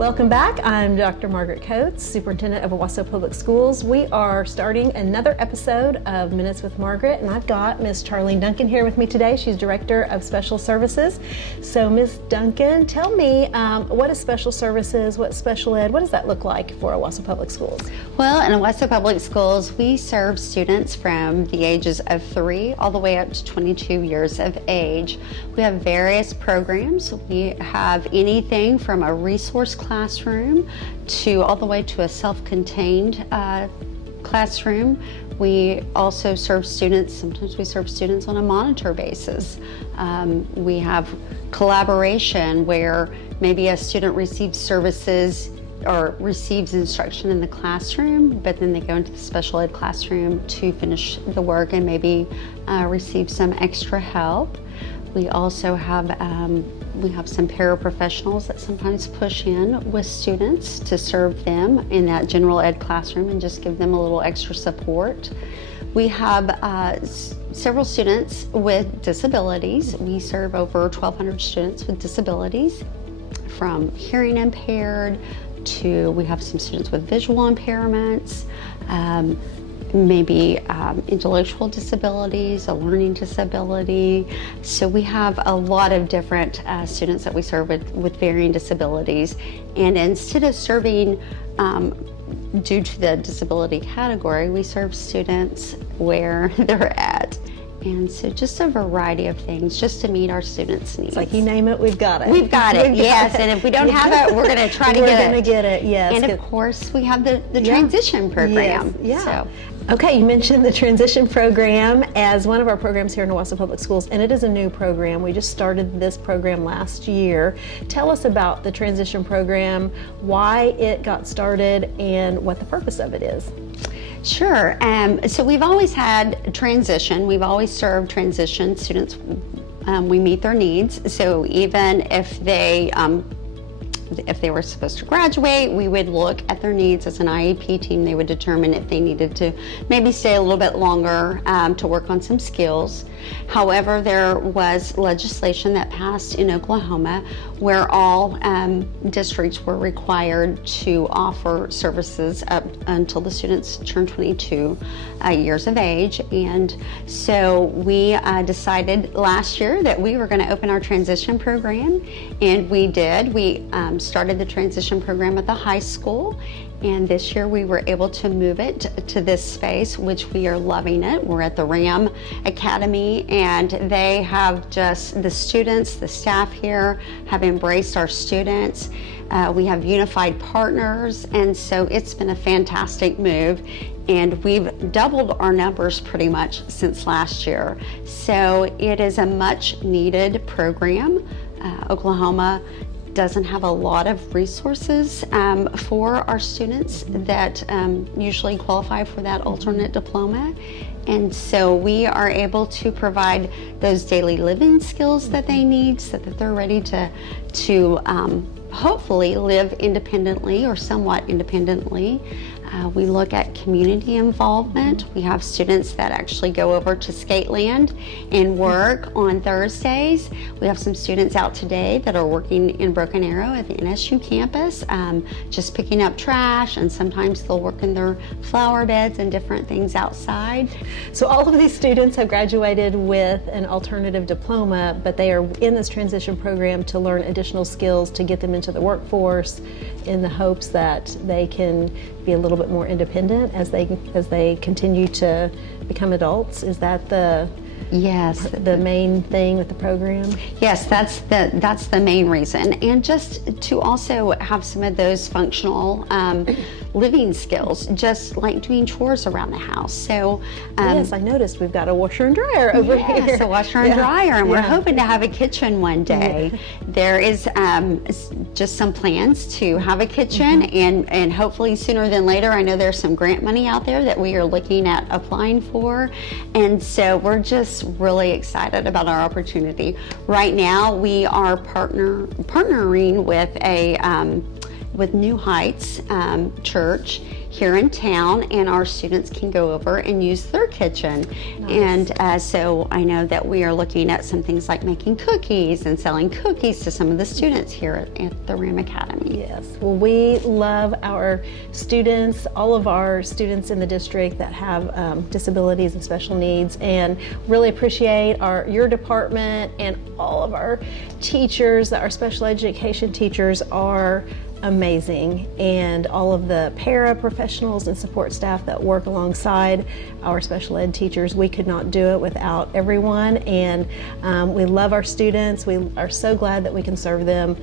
Welcome back. I'm Dr. Margaret Coates, Superintendent of Owasso Public Schools. We are starting another episode of Minutes with Margaret, and I've got Miss Charlene Duncan here with me today. She's Director of Special Services. So Miss Duncan, tell me, what is special services, what's special ed, what does that look like for Owasso Public Schools? Well, in Owasso Public Schools, we serve students from the ages of 3 all the way up to 22 years of age. We have various programs. We have anything from a resource classroom to all the way to a self-contained classroom. We also serve students, sometimes we serve students on a monitor basis. We have collaboration where maybe a student receives services or receives instruction in the classroom, but then they go into the special ed classroom to finish the work and maybe receive some extra help. We also have some paraprofessionals that sometimes push in with students to serve them in that general ed classroom and just give them a little extra support. We have several students with disabilities. We serve over 1,200 students with disabilities, from hearing impaired to we have some students with visual impairments, maybe intellectual disabilities, a learning disability. So we have a lot of different students that we serve with varying disabilities. And instead of serving due to the disability category, we serve students where they're at. And so just a variety of things just to meet our students' needs. It's like you name it, we've got it. We've got it, yes. And if we don't have it, we're going to try to get it. We're going to get it, yes. And of course, we have the transition program. Yes. Yeah. So. Okay, you mentioned the transition program as one of our programs here in Owasso Public Schools, and it is a new program. We just started this program last year. Tell us about the transition program, why it got started, and what the purpose of it is. Sure. So we've always had transition. We've always served transition students. We meet their needs. So even if they were supposed to graduate, we would look at their needs as an IEP team. They would determine if they needed to maybe stay a little bit longer to work on some skills. However, there was legislation that passed in Oklahoma where all districts were required to offer services up until the students turned 22 years of age. And so we decided last year that we were going to open our transition program, and we did. We started the transition program at the high school, and this year we were able to move it to this space, which we are loving it. We're at the RAM Academy, and they have just, the students, the staff here have embraced our students. We have unified partners, and so it's been a fantastic move. And we've doubled our numbers pretty much since last year. So it is a much needed program. Oklahoma doesn't have a lot of resources for our students that usually qualify for that alternate diploma. And so we are able to provide those daily living skills that they need so that they're ready to hopefully live independently or somewhat independently. We look at community involvement. We have students that actually go over to Skateland and work on Thursdays. We have some students out today that are working in Broken Arrow at the NSU campus, just picking up trash, and sometimes they'll work in their flower beds and different things outside. So all of these students have graduated with an alternative diploma, but they are in this transition program to learn additional skills to get them into the workforce in the hopes that they can be a little bit more independent as they continue to become adults. Is that the main thing with the program? Yes, that's the main reason, and just to also have some of those functional living skills, just like doing chores around the house. So yes, I noticed we've got a washer and dryer over here. Yes, a washer and dryer, and we're hoping to have a kitchen one day. There is just some plans to have a kitchen, and hopefully sooner than later. I know there's some grant money out there that we are looking at applying for, and so we're just really excited about our opportunity. Right now, we are partnering with with New Heights Church here in town, and our students can go over and use their kitchen. Nice. And so I know that we are looking at some things like making cookies and selling cookies to some of the students here at the RAM Academy. Yes, well, we love our students, all of our students in the district that have disabilities and special needs, and really appreciate your department and all of our teachers. Our special education teachers are amazing, and all of the paraprofessionals and support staff that work alongside our special ed teachers. We could not do it without everyone, and we love our students. We are so glad that we can serve them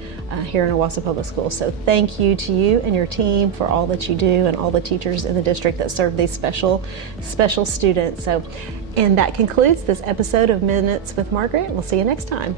here in Owasso Public Schools. So thank you to you and your team for all that you do, and all the teachers in the district that serve these special students. And that concludes this episode of Minutes with Margaret. We'll see you next time.